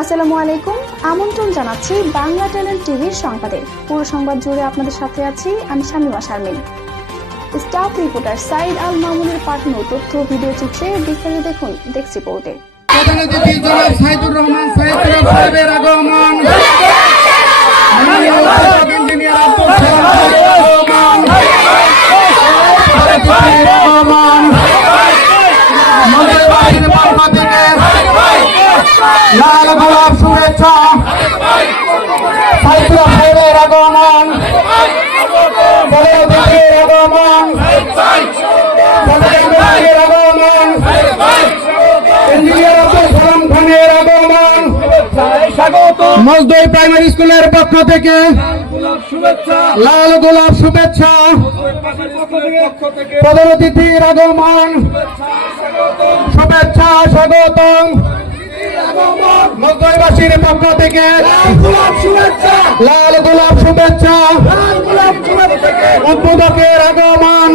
আসসালামু আলাইকুম। আমন্ত্রণ জানাচ্ছি বাংলা ট্যালেন্ট টিভির সংবাদে। পুরো সংবাদ জুড়ে আপনাদের সাথে আছি আমি শামিমা শারমিন। স্টাফ রিপোর্টার সাইদ আল মামুনের পাঠানো তথ্য ভিডিও চিত্রে বিস্তারিত দেখুন ডেস্ক রিপোর্টে। প্রধান অতিথি জনাব সাইদুর রহমান সাহেবের আগমন, মাননীয় অধ্যাপক ইঞ্জিনিয়ার আব্দুল সালাম সাহেবের আগমন, মন্ত্রী বাহিনীর পক্ষ থেকে লাল গোলাপ শুভেচ্ছা। সাইদুর সাহেবের আগমন, প্রধান অতিথির আগমন, প্রধানমন্ত্রীর আগমন, ইঞ্জিনিয়ার আব্দুল সালাম খানের আগমন, মজদুই প্রাইমারি স্কুলের পক্ষ থেকে লাল গোলাপ শুভেচ্ছা। প্রধান অতিথির আগমন, শুভেচ্ছা স্বাগতম। মজদুইবাসীর পক্ষ থেকে লাল গোলাপ শুভেচ্ছা। উদ্বোধকের আগমন,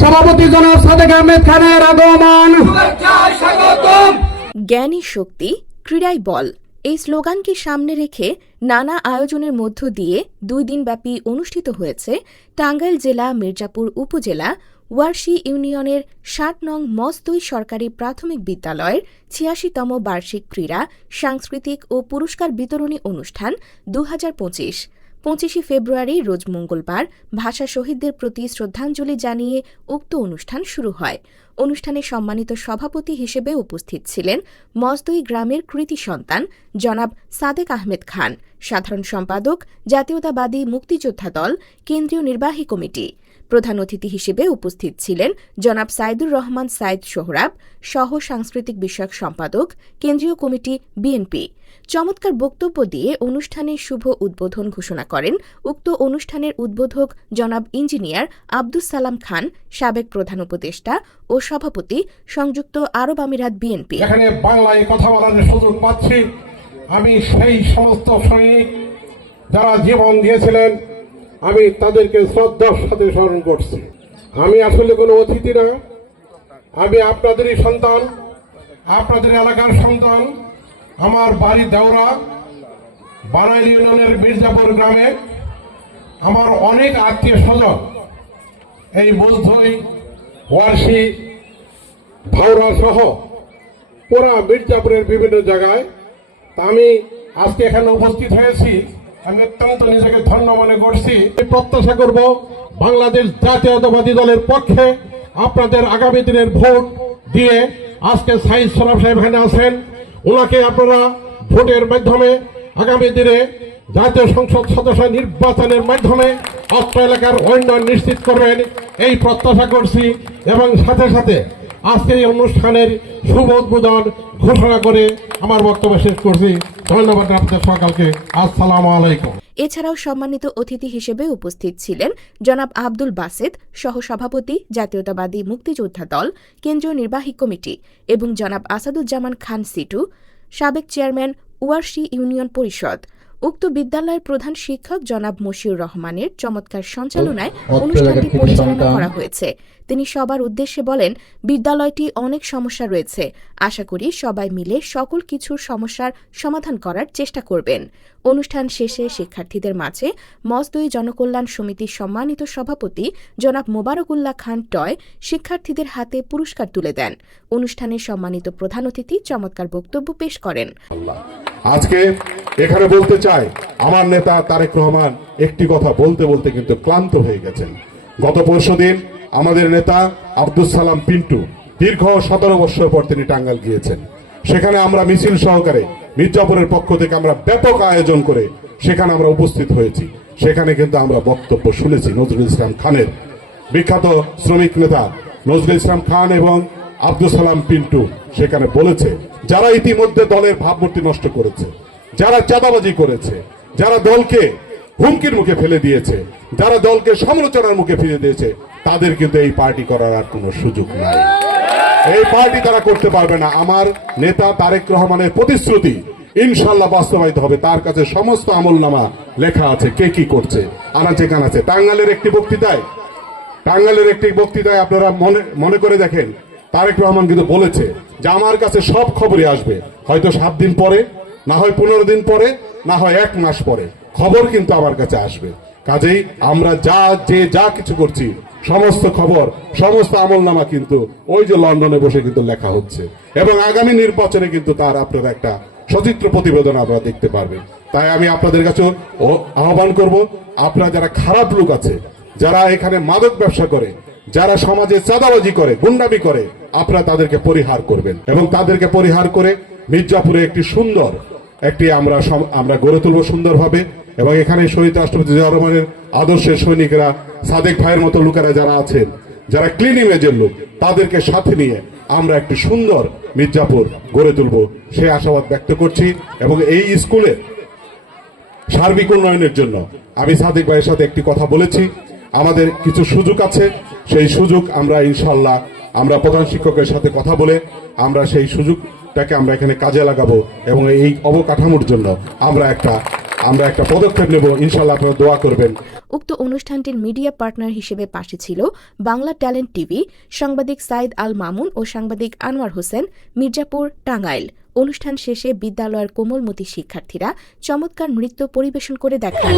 সভাপতি জনাব সাদেক আহমেদ খানের আগমন। জ্ঞানী শক্তি, ক্রীড়াই বল, এই স্লোগানকে সামনে রেখে নানা আয়োজনের মধ্য দিয়ে 2 দিনব্যাপী অনুষ্ঠিত হয়েছে টাঙ্গাইল জেলা মির্জাপুর উপজেলা ওয়ারশী ইউনিয়নের 60 নং মজদুই সরকারি প্রাথমিক বিদ্যালয়ের 86তম বার্ষিক ক্রীড়া, সাংস্কৃতিক ও পুরস্কার বিতরণী অনুষ্ঠান 2025। 25শে ফেব্রুয়ারি রোজ মঙ্গলবার ভাষা শহীদদের প্রতি শ্রদ্ধাঞ্জলি জানিয়ে উক্ত অনুষ্ঠান শুরু হয়। অনুষ্ঠানে সম্মানিত সভাপতি হিসেবে উপস্থিত ছিলেন মজদুই গ্রামের কৃতি সন্তান জনাব সাদেক আহমেদ খান, সাধারণ সম্পাদক জাতীয়তাবাদী মুক্তিযোদ্ধা দল, কেন্দ্রীয় নির্বাহী কমিটি। প্রধান অতিথি হিসেবে উপস্থিত ছিলেন জনাব সাইদুর রহমান সাইদ সোহরাব, সহ সাংস্কৃতিক বিষয়ক সম্পাদক, কেন্দ্রীয় কমিটি, বিএনপি। চমৎকার বক্তব্য দিয়ে অনুষ্ঠানের শুভ উদ্বোধন ঘোষণা করেন উক্ত অনুষ্ঠানের উদ্বোধক জনাব ইঞ্জিনিয়ার আব্দুস সালাম খান, সাবেক প্রধান উপদেষ্টা ও সভাপতি, সংযুক্ত আরব আমিরাত, বিএনপি। এখানে বাংলায় কথা বলার সুযোগ পাচ্ছি, আমি সেই সমস্ত সৈনিক যারা জীবন দিয়েছিলেন আমি তাদেরকে শ্রদ্ধার সাথে স্মরণ করছি। আমি আসলে কোনো অতিথি না, আমি আপনাদেরই সন্তান, আপনাদের এলাকার সন্তান। আমার বাড়ি দেওরা, বানাইল ইউনিয়নের মির্জাপুর গ্রামে। আমার অনেক আত্মীয় স্বজন এই মজদুই, ওয়ারশী, ভাওরা সহ পুরা মির্জাপুরের বিভিন্ন জায়গায়। তা আমি আজকে এখানে উপস্থিত হয়েছি, আমি অত্যন্ত নিজেকে ধন্য মনে করছি। প্রত্যাশা করব বাংলাদেশ জাতীয়তাবাদী দলের পক্ষে আপনাদের আগামী দিনের ভোট দিয়ে, আজকে সাইদ সোহরাব সাহেব এখানে আছেন, ওনাকে আপনারা ভোটের মাধ্যমে আগামী দিনে জাতীয় সংসদ সদস্য নির্বাচনের মাধ্যমে অত্র এলাকার উন্নয়ন নিশ্চিত করবেন এই প্রত্যাশা করছি। এবং সাথে সাথে আজকের এই অনুষ্ঠানের শুভ উদ্বোধন ঘোষণা করে আমার বক্তব্য শেষ করছি। ধন্যবাদ আপনাদের সকালকে। আসসালামু আলাইকুম। এছাড়াও সম্মানিত অতিথি হিসেবে উপস্থিত ছিলেন জনাব আব্দুল বাসেদ, সহসভাপতি, জাতীয়তাবাদী মুক্তিযোদ্ধা দল, কেন্দ্রীয় নির্বাহী কমিটি, এবং জনাব আসাদুজ্জামান খান সিটু, সাবেক চেয়ারম্যান, ওয়ারশী ইউনিয়ন পরিষদ। উক্ত বিদ্যালয়ের প্রধান শিক্ষক জনাব মশিউর রহমানের চমৎকার সঞ্চালনায় অনুষ্ঠানটি পরিচালনা করা হয়েছে। তিনি সবার উদ্দেশ্যে বলেন, বিদ্যালয়টি অনেক সমস্যা রয়েছে, আশা করি সবাই মিলে সকল কিছুর সমস্যার সমাধান করার চেষ্টা করবেন। অনুষ্ঠান শেষে শিক্ষার্থীদের মাঝে মজদুই জনকল্যাণ সমিতির সম্মানিত সভাপতি জনাব মোবারকুল্লাহ খান টয় শিক্ষার্থীদের হাতে পুরস্কার তুলে দেন। অনুষ্ঠানে সম্মানিত প্রধান অতিথি চমৎকার বক্তব্য পেশ করেন। আজকে এখানে বলতে চাই, আমার নেতা তারেক রহমান একটি কথা বলতে বলতে কিন্তু ক্লান্ত হয়ে গেছেন। গত পরশুদিন আমাদের নেতা আব্দুস সালাম পিন্টু দীর্ঘ 17 বছর পর তিনি টাঙ্গাইল গিয়েছেন। সেখানে আমরা মিছিল সহকারে মির্জাপুরের পক্ষ থেকে আমরা ব্যাপক আয়োজন করে সেখানে আমরা উপস্থিত হয়েছি। সেখানে কিন্তু আমরা বক্তব্য শুনেছি নজরুল ইসলাম খানের, বিখ্যাত শ্রমিক নেতা নজরুল ইসলাম খান এবং আব্দুস সালাম পিন্টু সেখানে বলেছে, যারা ইতিমধ্যে দলের ভাবমূর্তি নষ্ট করেছে, যারা চাঁদাবাজি করেছে, যারা দলকে হুমকির মুখে ফেলে দিয়েছে, যারা দলকে সমালোচনার মুখে ফেলে দিয়েছে, তাদের কিন্তু এই পার্টি করার আর কোনো সুযোগ নাই। এই পার্টি তারা করতে পারবে না। আমার নেতা তারেক রহমানের প্রতিশ্রুতি ইনশাল্লাহ বাস্তবায়িত হবে। তার কাছে সমস্ত আমলনামা লেখা আছে, কে কি করছে, আনাচে কানাচে। টাঙ্গাইলের একটি বক্তৃতায় আপনারা মনে করে দেখেন, তারেক রহমান কিন্তু বলেছে যে আমার কাছে সব খবরই আসবে, হয়তো 7 দিন পরে, না হয় 15 দিন পরে, না হয় 1 মাস পরে, খবর কিন্তু আমার কাছে আসবে। কাজেই আমরা যা কিছু করছি, সমস্ত খবর, সমস্ত আমলনামা কিন্তু ওই যে লন্ডনে বসে কিন্তু লেখা হচ্ছে, এবং আগামী নির্বাচনে কিন্তু তার আপনারা একটা সচিত্র প্রতিবেদন আপনারা দেখতে পারবেন। তাই আমি আপনাদের কাছে আহ্বান করব, আপনারা যারা খারাপ লোক আছে, যারা এখানে মাদক ব্যবসা করে, যারা সমাজে চাঁদাবাজি করে, গুন্ডামি করে, আপনারা তাদেরকে পরিহার করবেন, এবং তাদেরকে পরিহার করে মির্জাপুরে একটি সুন্দর আমরা গড়ে তুলব সুন্দরভাবে। এবং এখানে শহীদ রাষ্ট্রপতি জিয়াউর রহমানের আদর্শের সৈনিকরা, সাদেক ভাইয়ের মতো লোকেরা যারা আছেন, যারা ক্লিন ইমেজের লোক, তাদেরকে সাথে নিয়ে আমরা একটি সুন্দর মির্জাপুর গড়ে তুলব, সেই আশাবাদ ব্যক্ত করছি। এবং এই স্কুলের সার্বিক উন্নয়নের জন্য আমি সাদেক ভাইয়ের সাথে একটি কথা বলেছি, আমাদের কিছু সুযোগ আছে, সেই সুযোগ আমরা ইনশাল্লাহ আমরা প্রধান শিক্ষকের সাথে কথা বলে আমরা সেই সুযোগটাকে আমরা এখানে কাজে লাগাবো, এবং এই অবকাঠামোর জন্য আমরা একটা পদক্ষেপ নেব। ইনশাল্লাহ আপনারা দোয়া করবেন। উক্ত অনুষ্ঠানটির মিডিয়া পার্টনার হিসেবে পাশে ছিল বাংলা ট্যালেন্ট টিভি, সাংবাদিক সাইদ আল মামুন ও সাংবাদিক আনোয়ার হোসেন, মির্জাপুর, টাঙ্গাইল। অনুষ্ঠান শেষে বিদ্যালয়ের কোমলমতি শিক্ষার্থীরা চমৎকার নৃত্য পরিবেশন করে দেখান।